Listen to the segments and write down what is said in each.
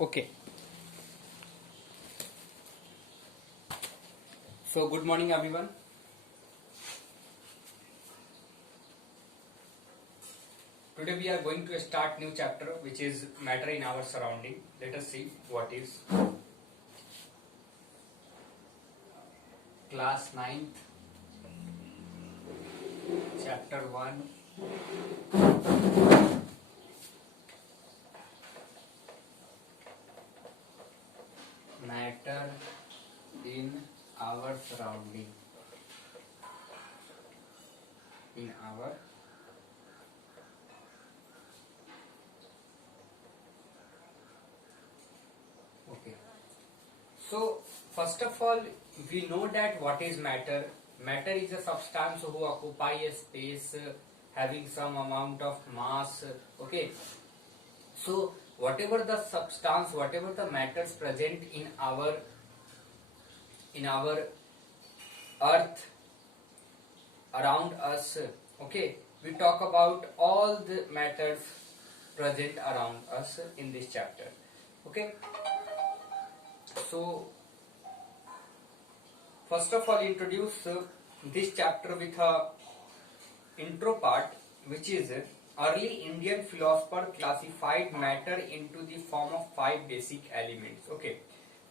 Okay. So good morning everyone. Today we are going to start new chapter which is matter in our surrounding. Let us see what is class 9th chapter 1 matter in our surrounding in our okay. So first of all we know that what is matter. Matter is a substance who occupy a space having some amount of mass. Okay. So whatever the substance, whatever the matters present in our earth around us, okay, we talk about all the matters present around us in this chapter. Okay. So first of all introduce this chapter with a intro part, which is early Indian philosopher classified matter into the form of 5 basic elements. Okay,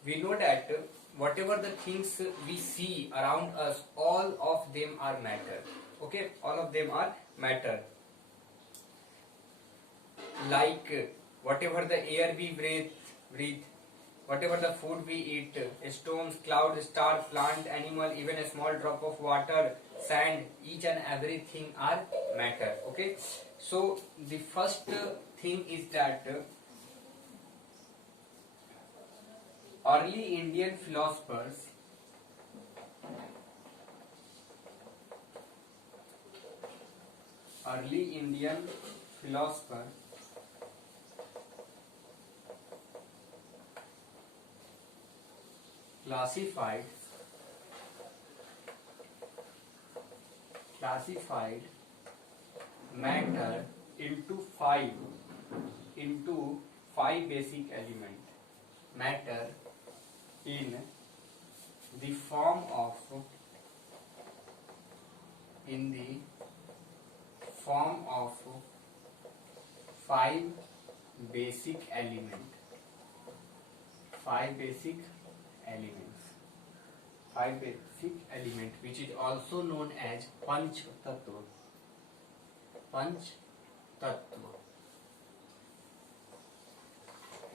we know that whatever the things we see around us, all of them are matter. Okay, all of them are matter. Like whatever the air we breathe, whatever the food we eat, stones, cloud, star, plant, animal, even a small drop of water, sand, each and everything are matter. Okay, so the first thing is that early Indian philosophers classified matter into five basic elements. Matter in the form of five basic elements. Five basic element, which is also known as Panch Tattva.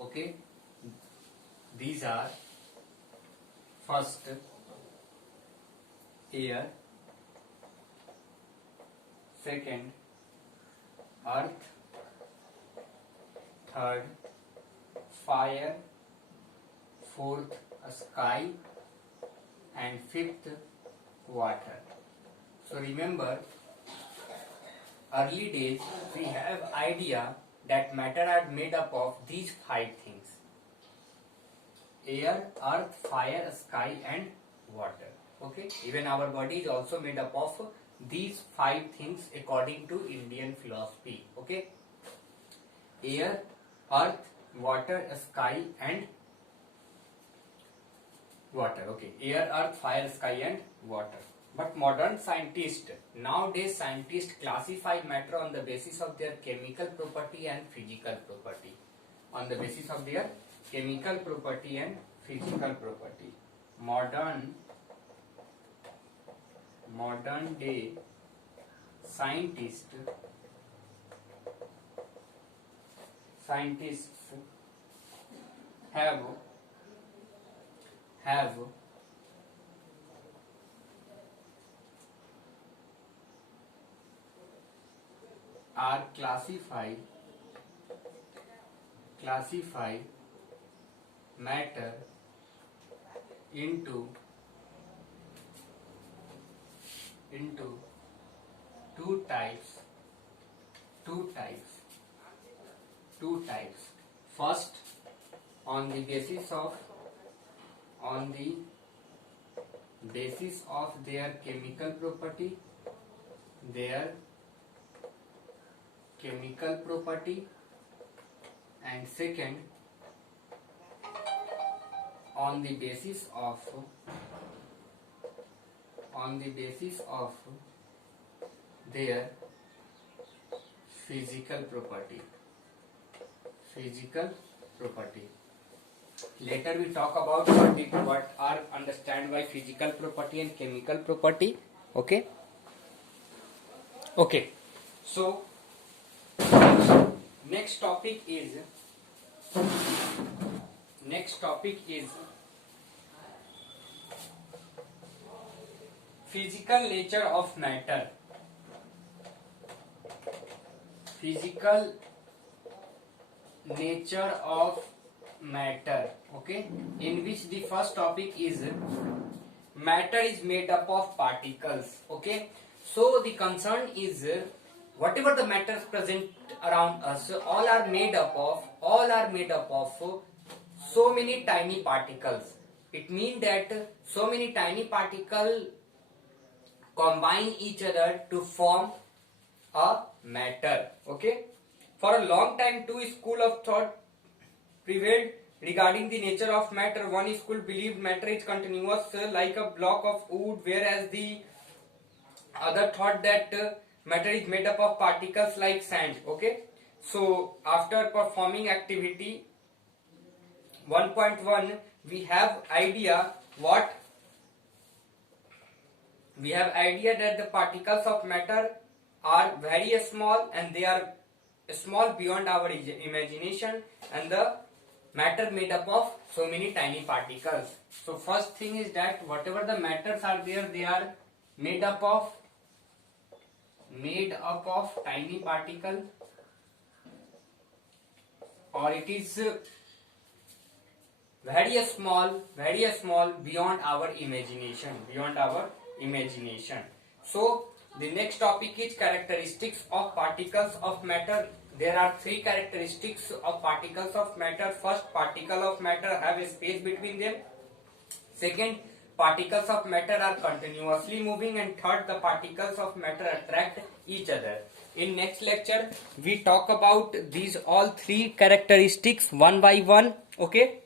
Okay, these are first air, second earth, third fire, fourth sky, and fifth water. So remember, early days we have idea that matter are made up of these 5 things: air, earth, fire, sky, and water. Okay, even our body is also made up of these 5 things according to Indian philosophy. Okay, air, earth, water, sky, and water. Okay, air, earth, fire, sky, and water. But modern scientists, nowadays scientists classify matter on the basis of their chemical property and physical property. On the basis of their chemical property and physical property. Modern day scientists have are classify matter into two types. First, on the basis of their chemical property, and second, on the basis of their physical property. Later we talk about what are understand by physical property and chemical property. Okay. So next topic is physical nature of matter. Okay, in which the first topic is matter is made up of particles. Okay, so the concern is whatever the matters present around us, all are made up of so many tiny particles. It means that so many tiny particles combine each other to form a matter. Okay, for a long time two school of thought prevailed regarding the nature of matter. One school believed matter is continuous like a block of wood, whereas the other thought that matter is made up of particles like sand. Okay, so after performing activity 1.1 we have idea that the particles of matter are very small, and they are small beyond our imagination, and the matter made up of so many tiny particles. So first thing is that whatever the matters are there, they are made up of tiny particle, or it is very small beyond our imagination. So the next topic is characteristics of particles of matter. There are three characteristics of particles of matter. First, particle of matter have a space between them. Second, particles of matter are continuously moving. And third, the particles of matter attract each other. In next lecture, we talk about these all three characteristics one by one. Okay.